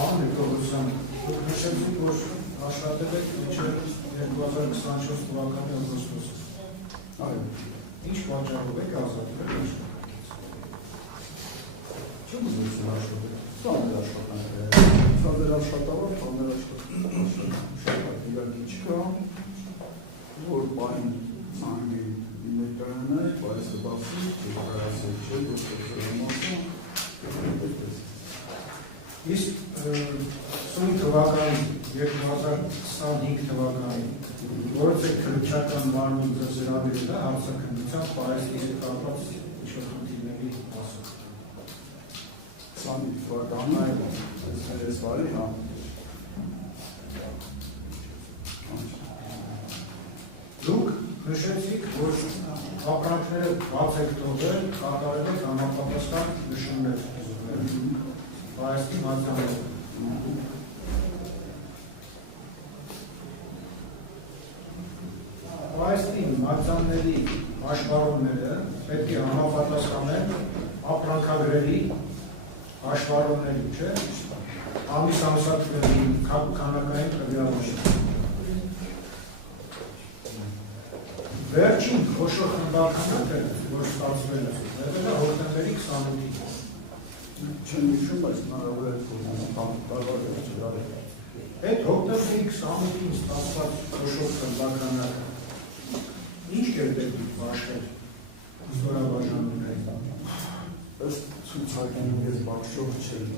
Պարոն Նիկոլոսյան, դուք նշեցիք, որ աշխատել եք մինչև 2024 թվականի օգոստոսը։ Այո։ Ինչ պատճառով եք ազատվել ինչ կողմից։ Չեմ ուզում աշխատել։ Ծանր աշխատավար, ծանր աշխատավար իրանքի չկա, որ պահին ծանգի ներկայանը, բայց բացի, երկարասել չէ, որ սոցիալամասը, իսկ սույն թվականին, 2025 թվականին, որոց է քրիչական մարմին ձեզրաների դա հարցակնդության պարեսի կապված ինչ-որ խնդիրների մասով։ 25 թվականին, այս վարի, հա։ Դուք նշեցիք, որ ապրանքները բաց եք թողել, կատարել եք համապատասխան նշումներ Պարեսի մատյանները։ Պարեսի մատյանների հաշվառումները պետք է համապատասխանեն ապրանքագրերի հաշվառումների, չէ՞։ Ամիս ամսաթվերի քանակային տվյալների։ Վերջին խոշոր խմբականակը, որ ստացվել է, հոկտեմբերի 28-ին։ Չեմ հիշում, բայց հնարավոր է տարվալ չգրալ է։ Այդ հոկտեմբերի 28-ին ստացված խոշոր խմբականակը ինչ կերպեր բաշխել ստորաբաժանումների։ Ըստ ցուցակին ես բաշխող չեմ,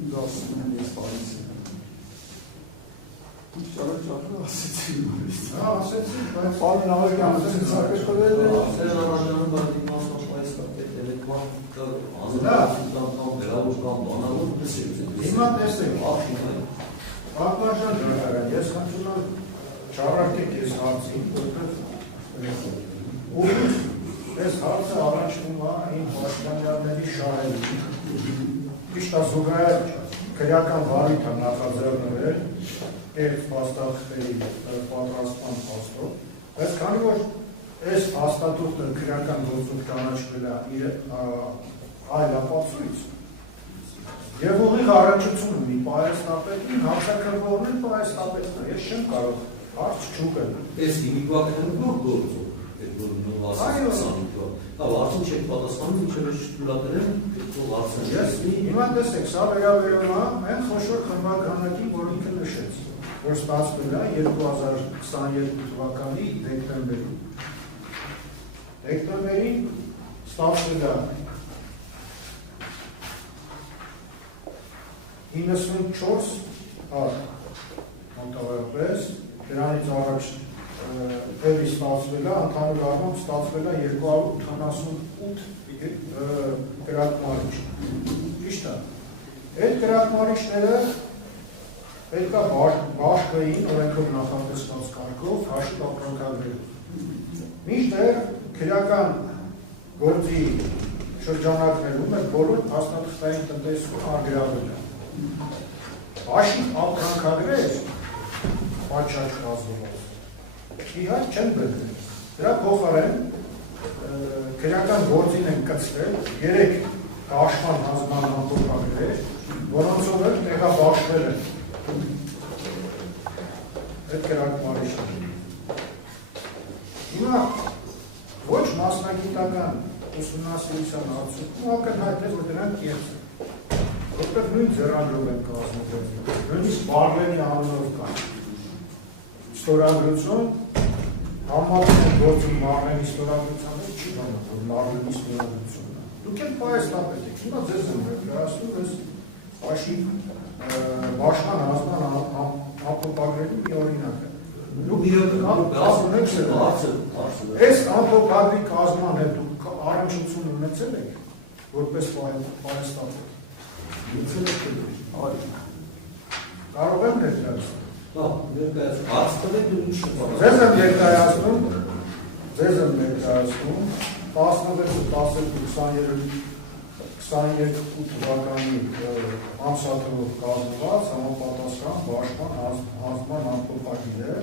ինձ ասում եմ ես պարիս եմ։ Ճարը ասեցի նորից։ Հա, ասեցի, բայց պարոն Նավակյան, ցուցակը տվել է։ Ստորաբաժանում բանի մասով այս կապետելեկվան Հիմա տեսեք, պատմաշան ժողարան, ես խնդրում եմ չարարկեք ես հարցին, ու ես հարցը առաջվում է այն պաշտպանյալների շահերի, ճիշտ զուգահեռ քրեական վարույթ է նախաձեռնվել այդ փաստաթղթերի պատրաստման փաստով, բայց քանի որ այս փաստաթուղթը քրեական գործում ճանաչվել է այլ ապացույց եւ ուղիղ առնչություն ունի պայեստապետին, հարձակվողն են պայեստապետն է, ես չեմ կարող հարց չուկել։ Այս հիմիկվակն նոր գործում, այդ որ նույնասը լավ, արդեն չեք պատասխանում, ինչև ես չտուլատել եմ, ես հիմա տեսեք, սա վերաբերում է այն խոշոր խմբականակին, որ ինքը նշեց, որ ստացվել է 2022 թվականի դեկտեմբերին։ Դեկտեմբերին ստացվել է 94 հատ մոտավորապես, դրանից առաջ դեպի ստացվել է, ընդհանուր առմամբ ստացվել է 278 կրակմարիչ։ Ճիշտ է։ Այդ կրակմարիչները պետք է բաշխային օրենքով նախատեսված կարգով հաշիվ ապրանքագրել։ Մինչդեռ քրեական գործի շրջանակներում այդ բոլոր փաստաթղթային տնտեսությունը արգելվել է։ Հաշիվ ապրանքագրեր պատշաճ կազմված իհարկե չեն բերվել։ Դրա փոխարեն քրեական գործին են կցվել 3 դաշտման հանձնման ամփոփագրեր, որոնցով էլ տեղաբաշխվել են այդ կրակմարիչները։ Հիմա ոչ մասնագիտական ուսումնասիրության արդյունքում ակնհայտ է, որ դրանք կեղծ են, որտեղ նույն ձեռագրով են կազմվել, նույնիսկ Բարլենի անունով կան։ Ստորագրություն համատեղ գործում Մարլենի ստորագրության մեջ չի բանա, որ Մարլենի ստորագրությունն է։ Դուք էլ պայեստապետ եք, հիմա ձեզ եմ ներկայացնում ես հաշիվ բաշխման հանձնման ամփոփագրերի մի օրինակը։ Դուք այս ամփոփագրի կազմման հետ դուք առնչություն ունեցել եք որպես պայեստապետ։ Կարող եմ ներկայացնել։ Ձեզ եմ ներկայացնում 16-12-22 թվականի ամսաթվով կազմված համապատասխան բաշխման հանձնման ամփոփագիրը,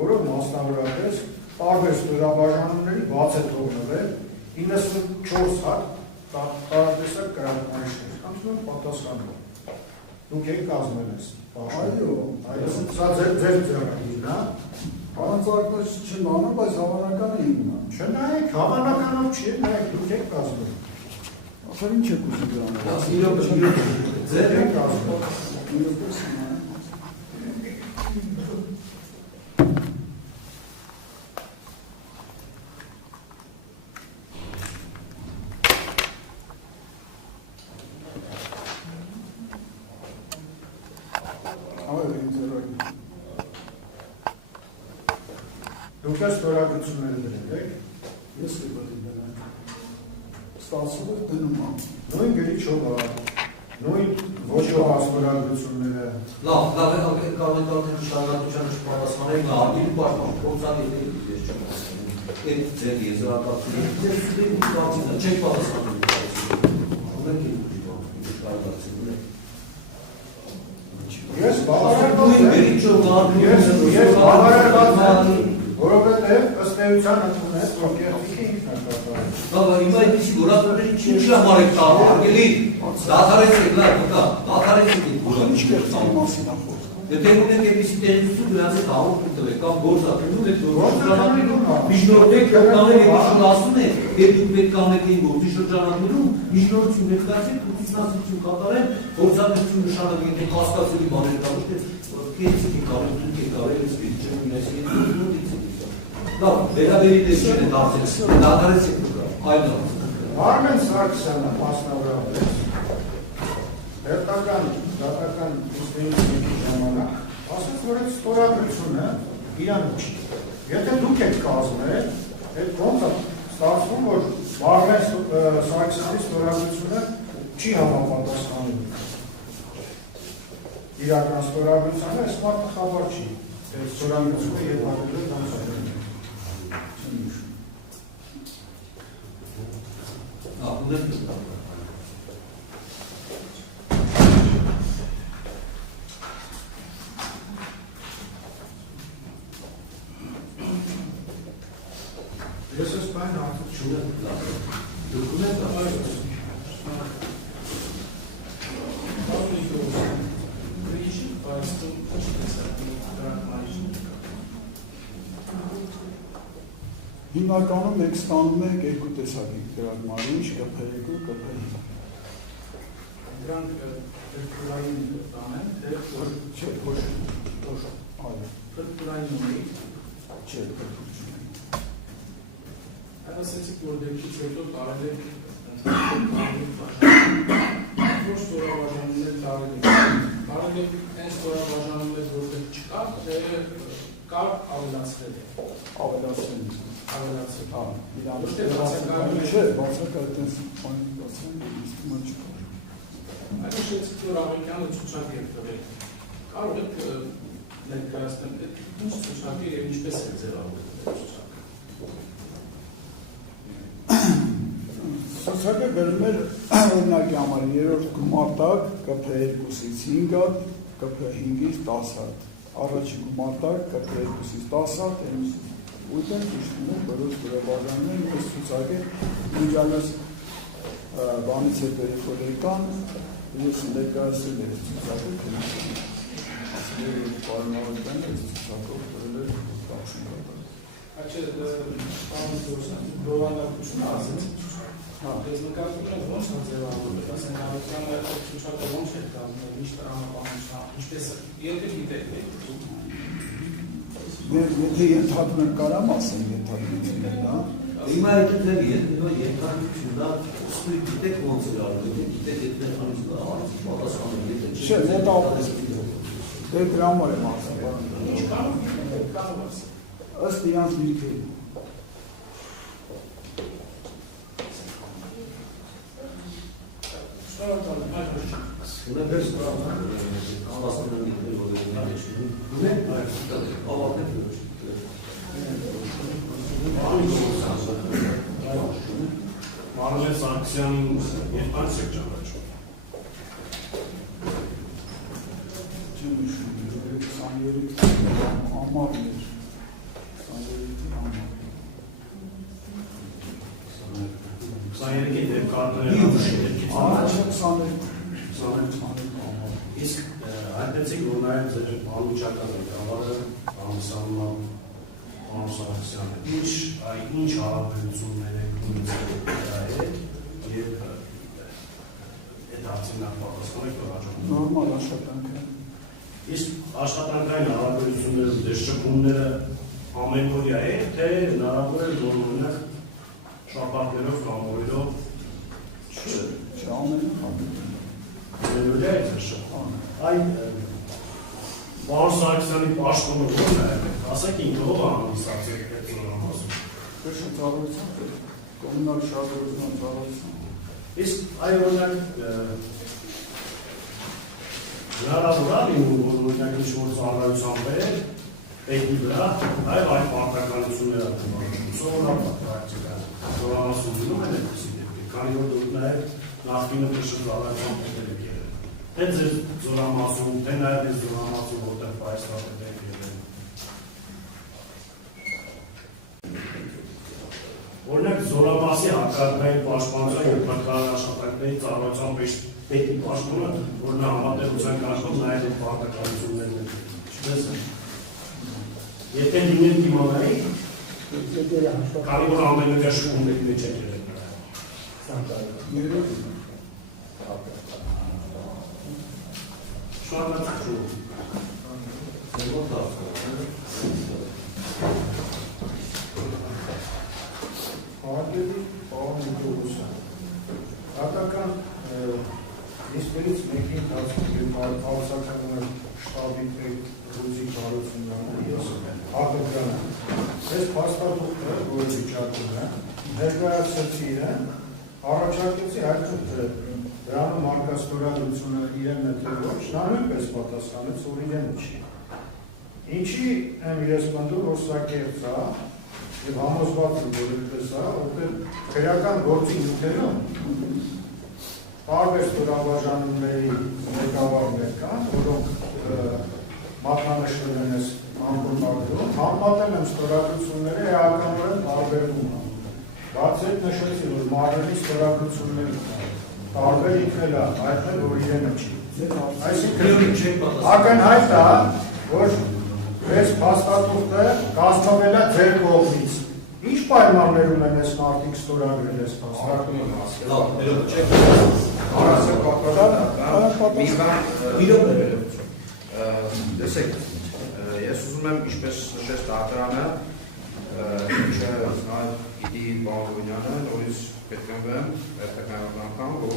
որով մասնավորապես տարբեր ստորաբաժանումների բաց է թողնվել 94 հատ տարատեսակ կրակմարիչներ, խնդրում եմ պատասխանել։ դուք եք կազմել ես։ Այո, Սա ձեր ձեռագիրն է։ Հանձնարարակներ չեն անում, բայց հավանական է իմն։ Չնայեք, հավանականով չի, նայեք, դուք եք կազմել։ Ախր ինչ եք ուզում դրանով։ Իրոք ձեր Եք կազմել։ Դուք ես ստորագրությունները դրել եք։ Ես պետք է դնեմ։ Ստացվում է դնում եմ։ Նույն գրիչով, նույն ոչով ստորագրությունները։ լավ, կարող եք շարունակության պատասխանել, արտիլ պաշտպան փորձան ես չեմ ասում։ Այդ ձեր եզրակացությունը ձեր ստուդենտ կապիտա չեք պատասխանում։ Ունեք եք շարունակությունը։ Ես բավարարված Նույն եմ։ գրիչով Ես բավարարված եմ, որովհետև ըստ էության ընդունել, որ կերտիկը ինքն է կատարել։ Բաբա, հիմա այդպիսի գորածները ինչ համար եք արգելի, դադարեցեք, լավ, դադարեցեք այդ Ինչ գորածները։ կերտի մասին է խոսքը։ Եթե ունենք այդպիսի տեղեկություն, նրանց հետ հաղորդում տվեք, կամ գործականում եք, Գործականում միջնորդեք, կողմանել եք, ինչ ասում եք, եթե դուք պետք է անեք գործի շրջանակներում, միջնորդություն ներկայացեք, ուսուցնասություն կատարեն, գործակցություն նշանակեք, եթե կասկածելի բաներ կա, ոչ թե կեցիկ եք արել, դուք եք արել, սպիտ չեմ ունես, լավ, վերաբերի դեպքերը դարձեք, դադարեցեք դուք, այլ Արմեն Սարգսյանը մասնավորապես հերթական դատական ինստիտուտի ժամանակ ասաց, որ այդ ստորագրությունը իրան չի։ Եթե դուք եք կազմել, այդ ոնց է ստացվում, որ Արմեն Սարգսյանի ստորագրությունը չի համապատասխանում իրական ստորագրությանը, այս մարդը խաբար չի։ Այդ ստորագրությունը ենթադրել է ոնց է։ Ես ես բան արդյոք չունեմ։ Դոկումենտ Հիմնականում մենք ստանում ենք երկու տեսակի գրագմարիչ, կփ2, կփ5։ Դրանք ֆրկտուրային բան են, թե Չէ, ոչ, այո, ֆրկտուրային ունի, չէ, կփ2։ Այդ ասեցիք, որ դեպքից հետո տարել եք ոչ ստորաբաժանումներ տարել եք։ Տարել եք այն ստորաբաժանումներ, որտեղ չկա, թե կար ավելացրել եք։ Ավելացրել։ Ավելացրել։ Հա, Ոչ թե բացակայում չէ, բացակայ այդպես բանի բացեն, իստիմա չկա։ Այդ նշեցիք, որ ամերիկյանը ցուցակ եք տվել։ Կարող եք ներկայացնել ինչ ցուցակ է եւ ինչպես է ձևավորվել ցուցակը։ Ցուցակը գրում էր օրինակի համար 3-րդ գումարտակ կփ2-ից 5 հատ, կփ5-ից 10 հատ, առաջին գումարտակ կփ2-ից 10 հատ, ուտեն իշխում են բոլոր ստորաբաժանումներն այս ցուցակը միջանց բանից հետո երբ եկան, ես ներկայացրել եմ ցուցակը քննարկել։ Ասել եմ պարոնավորական այս ցուցակով գրել էր 10 հատ։ Աչե պարոն Դորսյան, բովանդակությունը ասեցիք։ Հա, Ես նկատում եմ ոնց է ձևավորվել, ասենք Արաքյանը ցուցակը ոնց է կազմել, ինչ տրամաբանություն, ինչպես է, եթե գիտեք, եթե ենթադրում եմ կարամ ասեմ ենթադրություններ, հա։ Հիմա այդ ձեր ենթադրությունն է, ստույգ գիտեք ոնց է արվում, գիտեք այդ մեխանիզմը հարցի պատասխանում, եթե Չէ, մոտավորապես դե դրա համար եմ ասում։ ինչ կարող ասել։ Ըստ իրանց դիրքերի։ Ես բան Արմեն Սարգսյանին երկար եք ճանաչում։ Չեմ հիշում, 23 ամառներ, 23 ամառ։ 23-ի դեպք կարդնել Առաջ 22 ամառ։ Իսկ հայտնեցիք, որ նաև ձեր անմիջական ղեկավարը Ամսանման Ամսանոսյանը ինչ հարաբերություններ եք ունեցել դրա հետ եւ այդ հարցին պատասխանեք որ հաջողվում նորմալ աշխատանք է։ Իսկ աշխատանքային հարաբերությունները դե շփումները ամենօրյա է թե հնարավոր է որ օրինակ շաբաթներով կամ օրերով ամենօրյա է շփում այ Պարոն Սարգսյանի պաշտոնը ո՞րն է, ասեք ինքը ով անհանգստացել այդ ծառայություն։ Ծառայություն, կոմունալ շահագրգռման ծառայություն։ Իսկ այ օրինակ հնարավոր է լինում, որ օրինակ ինչ-որ ծառայության բեր, պետքի վրա, այլ այդ պարտականությունները դիմանում։ Սովորաբար պրակտիկան, զորամասում լինում են այդպիսի դեպքեր, քանի որ դուք նաև նախկինը փշր ծառայության պետք եք եղել։ Թե ձեր զորամասում, թե նաև ձեր զորամասում, որտեղ պայստատը պետք եղել։ Օրինակ զորամասի հակառակային պաշտպանության եւ փոխարեն աշխատանքների ծառայության պետքի պաշտպանը, որ նա համատեղության կարգով նաև այդ պարտականություններն են։ Ինչպես է։ Եթե լինել դիմանայի, քանի որ ամենօրյա շփումների մեջ եք եղել։ Շնորհակալություն։ Հարգելի պարոն Նիկոլոսյան, հատական նիստերից մեկի ընթացքում հարցականում շտաբի պետ Ռուզիկ Հարությունյանը ես հատկանը այս փաստաթուղթը, որը վիճակում է, ներկայացրեցի իրեն, առաջարկեցի հայտնի դրանում մարկաստորագրությունը իրեն է թե ոչ, նա նույնպես պատասխանեց, որ իրեն չի։ Ինչի եմ ես պնդում, որ սա կեղծ է, և համոզված եմ, որ այդպես է, որտեղ քրեական գործի նյութերում տարբեր ստորաբաժանումների ղեկավարներ կան, որոնք մատնանշվել են այս անկոնտակտում, համատել եմ ստորագրությունները էականորեն տարբերվում են։ Բացի այդ նշեցի, որ մարմնի ստորագրությունները տարբեր ինքնել է, հայտնել, որ իրենը չի։ Այսինքն ակնհայտ է, որ այս փաստաթուղթը կազմվել է ձեր կողմից։ Ինչ պայմաններում են այս մարդիկ ստորագրել այս փաստաթուղթը։ Տեսեք, ես ուզում եմ ինչպես նշեց դատարանը, ինչը գիտի Բաղդոնյանը, նորից պետքնվեմ, երբեքանական անգամ, որ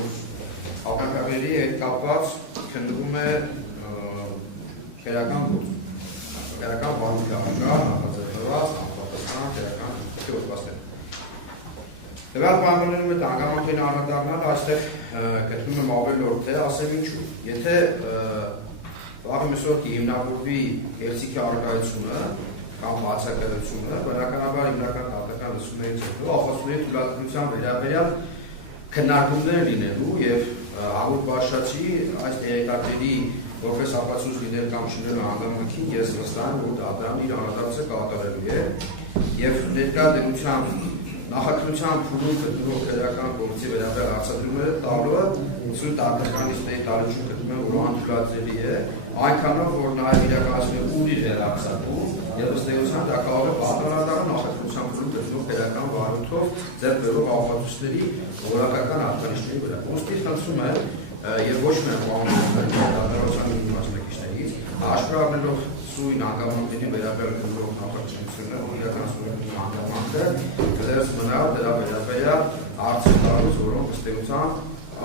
հաղթանակների հետ կապված քննվում է քերական գործ, քերական բանջարը, նախաձեռնված, անպատասխան քերական գործվածներ։ Դրանց պայմաններում այդ հանգամանքին անդրադառնալ այստեղ գտնում եմ ավելորդ թե ասեմ ինչու։ Եթե վաղը մեսօր կհիմնավորվի Հելսինկի առարկայությունը կամ բացակայությունը, բնականաբար հիմնական դատական լսումներից հետո ահազուների թույլատվության վերաբերյալ քննարկումներ լինելու եւ հաղորդ բաշխացի այս երեքատերի որպես ապացույց լինել կամ շինելու հանգամանքին ես վստահ եմ, որ դատարանը իր անհատակցը կատարելու է եւ ներկա դերության նախաքննության փուլում գտնվող քրեական գործի վերաբերյալ հարցադրումները տալու ուսումնի դատարանիստների տարեջում գտնում են, որ անթույլատրելի է, այնքանով որ նաև իրականացնել ուր իր հեռարձակում եւ ըստ էության դա կարող է պատանեկան նախաքննության փուլում գտնվող քրեական վարույթով ձեռք բերող ապացույցների որակական արտանիշների վրա։ Ոստի խնդրում եմ եւ ոչ միայն դատարանության մասնակիցներից հաշվի առնելով սույն հանգամանքների վերաբերյալ գտնվող նախաձեռնությունները, որ իրականացնում են հանգամանքը, կներս մնալ դրա վերաբերյալ հարցեր տալուց, որոնք ըստ էության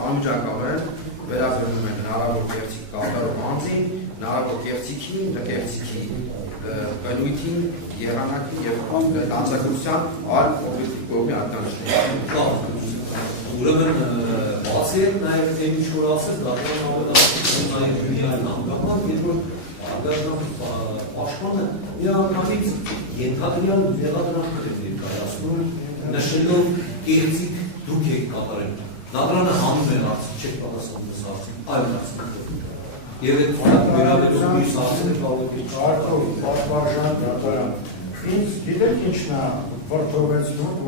անմիջականորեն վերաբերում են հնարավոր կեղծիք կատարող անձին, հնարավոր կեղծիքին, կեղծիքի բնույթին, եղանակին եւ անձակցության այլ օբյեկտիվ կողմի արտանիշներին։ Ուրեմն բացի այդ նաև այն ինչ որ ասես դատարան ավելացնում նաև միայն հանգամանք, երբ որ պաշտպանը իր անդամից ենթադրյալ մեղադրանքներ է ներկայացնում, նշելով կեղծիք դուք եք կատարել։ Դատարանը հանում է հարցը, չեք պատասխանում այս հարցին, այլ հարցին։ Եվ այդ վերաբերող մյուս հարցերը կարող է Արկով, պատվարժան դատարան։ Ինձ գիտեք ինչն է վրդովեցնում,